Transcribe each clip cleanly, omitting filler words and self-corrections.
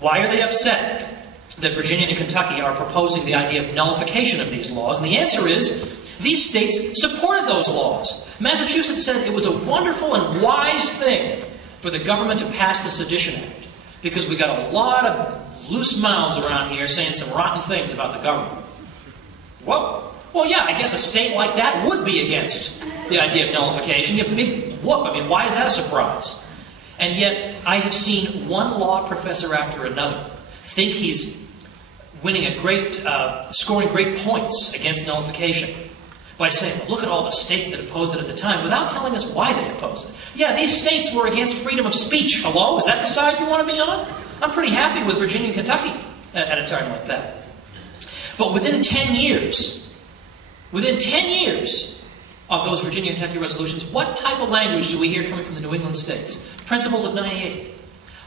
Why are they upset that Virginia and Kentucky are proposing the idea of nullification of these laws? And the answer is, these states supported those laws. Massachusetts said it was a wonderful and wise thing for the government to pass the Sedition Act, because we got a lot of loose mouths around here saying some rotten things about the government. Well, yeah, I guess a state like that would be against the idea of nullification. You have a big whoop. I mean, why is that a surprise? And yet, I have seen one law professor after another think he's winning scoring great points against nullification by saying, well, look at all the states that opposed it at the time, without telling us why they opposed it. Yeah, these states were against freedom of speech. Hello? Is that the side you want to be on? I'm pretty happy with Virginia and Kentucky at a time like that. But within 10 years of those Virginia and Kentucky resolutions, what type of language do we hear coming from the New England states? Principles of '98.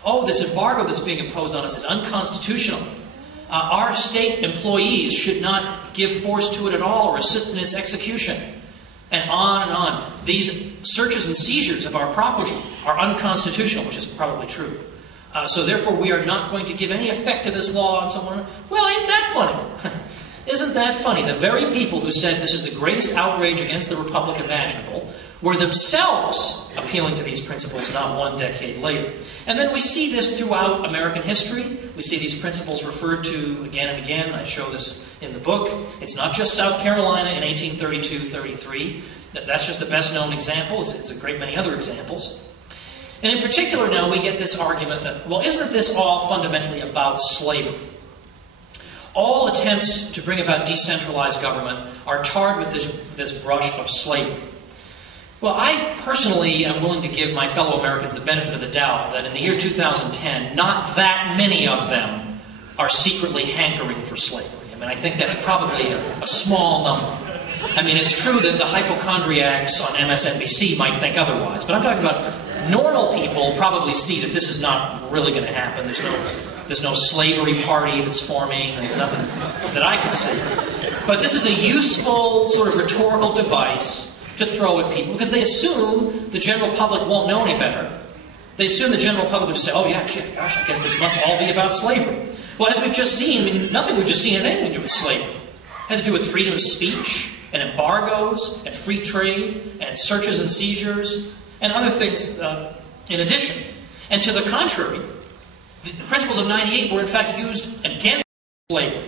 Oh, this embargo that's being imposed on us is unconstitutional. Our state employees should not give force to it at all or assist in its execution. And on and on. These searches and seizures of our property are unconstitutional, which is probably true. So therefore, we are not going to give any effect to this law and so on. Well, ain't that funny? Isn't that funny? The very people who said this is the greatest outrage against the Republic imaginable were themselves appealing to these principles not one decade later. And then we see this throughout American history. We see these principles referred to again and again. I show this in the book. It's not just South Carolina in 1832-33. That's just the best known example. It's a great many other examples. And in particular now we get this argument that, well, isn't this all fundamentally about slavery? All attempts to bring about decentralized government are tarred with this brush of slavery. Well, I personally am willing to give my fellow Americans the benefit of the doubt that in the year 2010, not that many of them are secretly hankering for slavery. I mean, I think that's probably a small number. I mean, it's true that the hypochondriacs on MSNBC might think otherwise, but I'm talking about normal people probably see that this is not really going to happen. There's no slavery party that's forming. There's nothing that I can see. But this is a useful sort of rhetorical device to throw at people because they assume the general public won't know any better. They assume the general public will just say, oh yeah, gosh, I guess this must all be about slavery. Well, as we've just seen, I mean, nothing we've just seen has anything to do with slavery. It has to do with freedom of speech and embargoes and free trade and searches and seizures and other things in addition. And to the contrary, the principles of '98 were in fact used against slavery.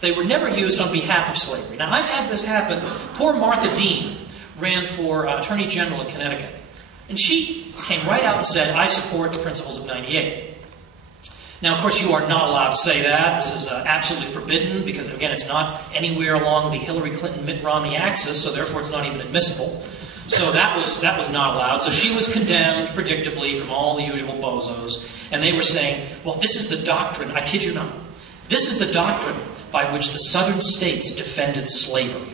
They were never used on behalf of slavery. Now, I've had this happen. Poor Martha Dean ran for Attorney General in Connecticut. And she came right out and said, I support the principles of '98. Now, of course, you are not allowed to say that. This is absolutely forbidden because, again, it's not anywhere along the Hillary Clinton-Mitt Romney axis, so therefore it's not even admissible. So that was not allowed. So she was condemned, predictably, from all the usual bozos. And they were saying, well, this is the doctrine, I kid you not, this is the doctrine by which the southern states defended slavery.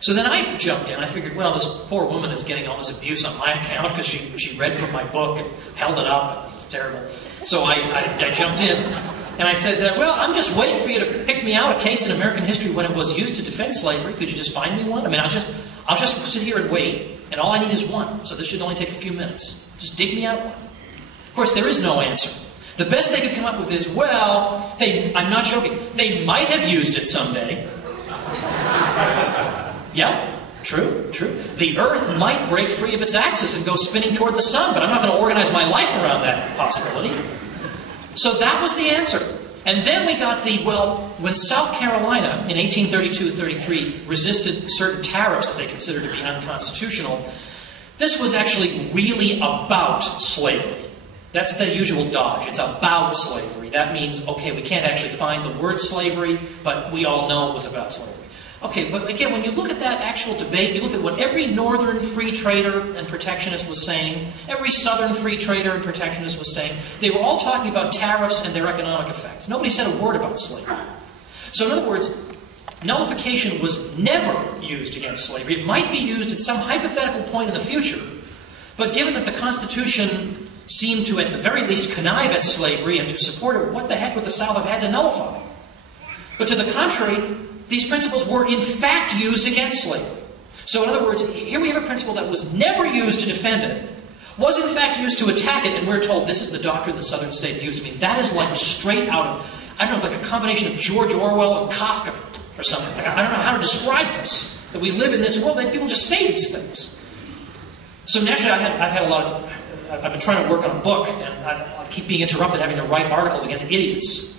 So then I jumped in. I figured, well, this poor woman is getting all this abuse on my account because she read from my book and held it up. It was terrible. So I jumped in. And I said, well, I'm just waiting for you to pick me out a case in American history when it was used to defend slavery. Could you just find me one? I mean, I'll just sit here and wait. And all I need is one. So this should only take a few minutes. Just dig me out one. Of course, there is no answer. The best they could come up with is, well, I'm not joking. They might have used it someday. Yeah, true. The Earth might break free of its axis and go spinning toward the sun, but I'm not going to organize my life around that possibility. So that was the answer. And then we got when South Carolina in 1832-33 resisted certain tariffs that they considered to be unconstitutional, this was actually really about slavery. That's the usual dodge. It's about slavery. That means, okay, we can't actually find the word slavery, but we all know it was about slavery. Okay, but again, when you look at that actual debate, you look at what every northern free trader and protectionist was saying, every southern free trader and protectionist was saying, they were all talking about tariffs and their economic effects. Nobody said a word about slavery. So in other words, nullification was never used against slavery. It might be used at some hypothetical point in the future, but given that the Constitution seemed to, at the very least, connive at slavery and to support it, what the heck would the South have had to nullify? But to the contrary, these principles were in fact used against slavery. So in other words, here we have a principle that was never used to defend it. was in fact used to attack it, and we're told this is the doctrine the southern states used. I mean, that is like straight out of, I don't know, it's like a combination of George Orwell and Kafka or something. Like, I don't know how to describe this, that we live in this world, that people just say these things. So naturally, I've been trying to work on a book, and I keep being interrupted having to write articles against idiots.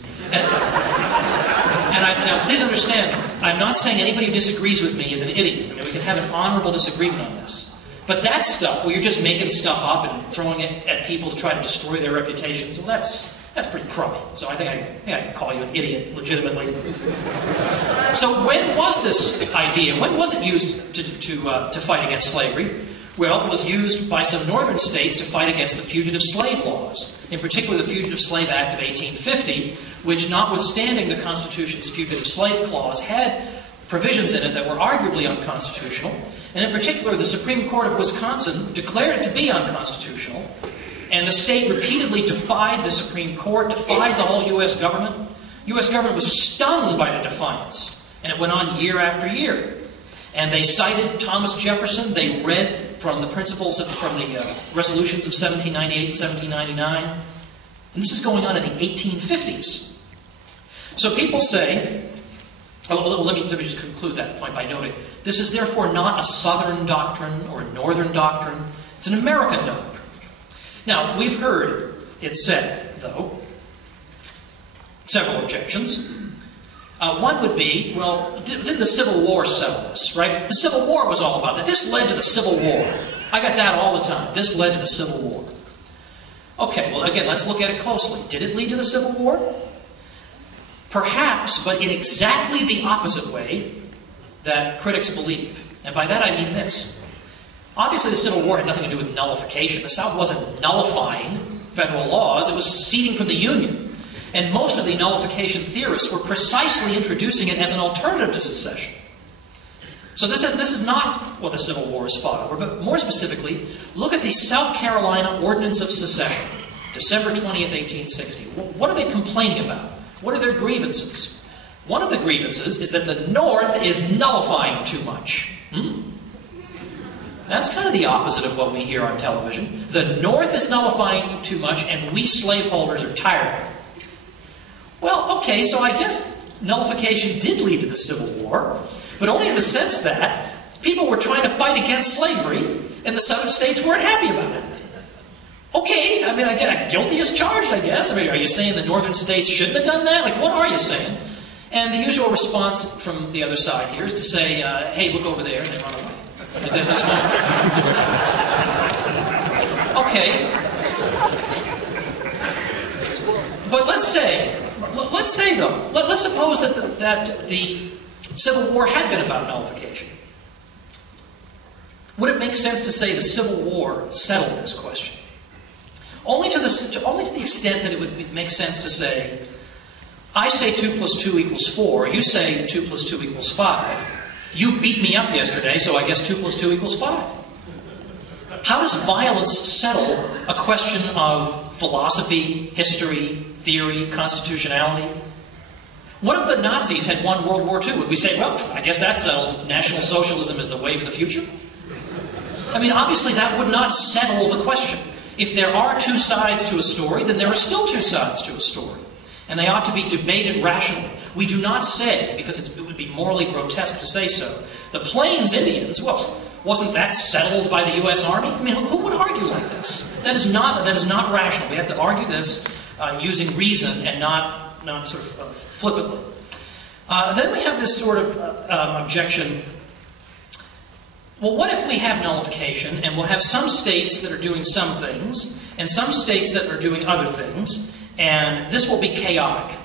Now, please understand, I'm not saying anybody who disagrees with me is an idiot. I mean, we can have an honorable disagreement on this. But that stuff, where you're just making stuff up and throwing it at people to try to destroy their reputations, well, that's pretty crummy. So I think I can call you an idiot, legitimately. So when was this idea, when was it used to fight against slavery? Well, it was used by some northern states to fight against the fugitive slave laws. In particular, the Fugitive Slave Act of 1850, which, notwithstanding the Constitution's fugitive slave clause, had provisions in it that were arguably unconstitutional. And in particular, the Supreme Court of Wisconsin declared it to be unconstitutional. And the state repeatedly defied the Supreme Court, defied the whole U.S. government. The U.S. government was stung by the defiance. And it went on year after year. And they cited Thomas Jefferson. They read from the principles from the resolutions of 1798 and 1799. And this is going on in the 1850s. So people say, let me just conclude that point by noting, this is therefore not a Southern doctrine or a Northern doctrine. It's an American doctrine. Now, we've heard it said, though, several objections. One would be, well, didn't the Civil War settle this, right? The Civil War was all about that. This led to the Civil War. I got that all the time. This led to the Civil War. Okay, well, again, let's look at it closely. Did it lead to the Civil War? Perhaps, but in exactly the opposite way that critics believe. And by that I mean this. Obviously, the Civil War had nothing to do with nullification. The South wasn't nullifying federal laws. It was seceding from the Union. And most of the nullification theorists were precisely introducing it as an alternative to secession. So this is not what the Civil War is fought over, but more specifically, look at the South Carolina Ordinance of Secession, December 20th, 1860. What are they complaining about? What are their grievances? One of the grievances is that the North is nullifying too much. That's kind of the opposite of what we hear on television. The North is nullifying too much, and we slaveholders are tired of it. Well, okay, so I guess nullification did lead to the Civil War, but only in the sense that people were trying to fight against slavery, and the Southern states weren't happy about it. Okay, I mean, guilty as charged, I guess. I mean, are you saying the Northern states shouldn't have done that? Like, what are you saying? And the usual response from the other side here is to say, hey, look over there, and they run away. There's no... Okay. But let's say though, let's suppose that the Civil War had been about nullification. Would it make sense to say the Civil War settled this question? Only to the extent that it would make sense to say, I say 2 + 2 = 4, you say 2 + 2 = 5. You beat me up yesterday, so I guess 2 + 2 = 5. How does violence settle a question of philosophy, history, theory, constitutionality? What if the Nazis had won World War II? Would we say, well, I guess that settled National Socialism is the wave of the future? I mean, obviously that would not settle the question. If there are two sides to a story, then there are still two sides to a story. And they ought to be debated rationally. We do not say, because it would be morally grotesque to say so, the Plains Indians, well, wasn't that settled by the U.S. Army? I mean, who would argue like this? That is not rational. We have to argue this using reason and not sort of flippantly. Then we have this sort of objection. Well, what if we have nullification and we'll have some states that are doing some things and some states that are doing other things, and this will be chaotic?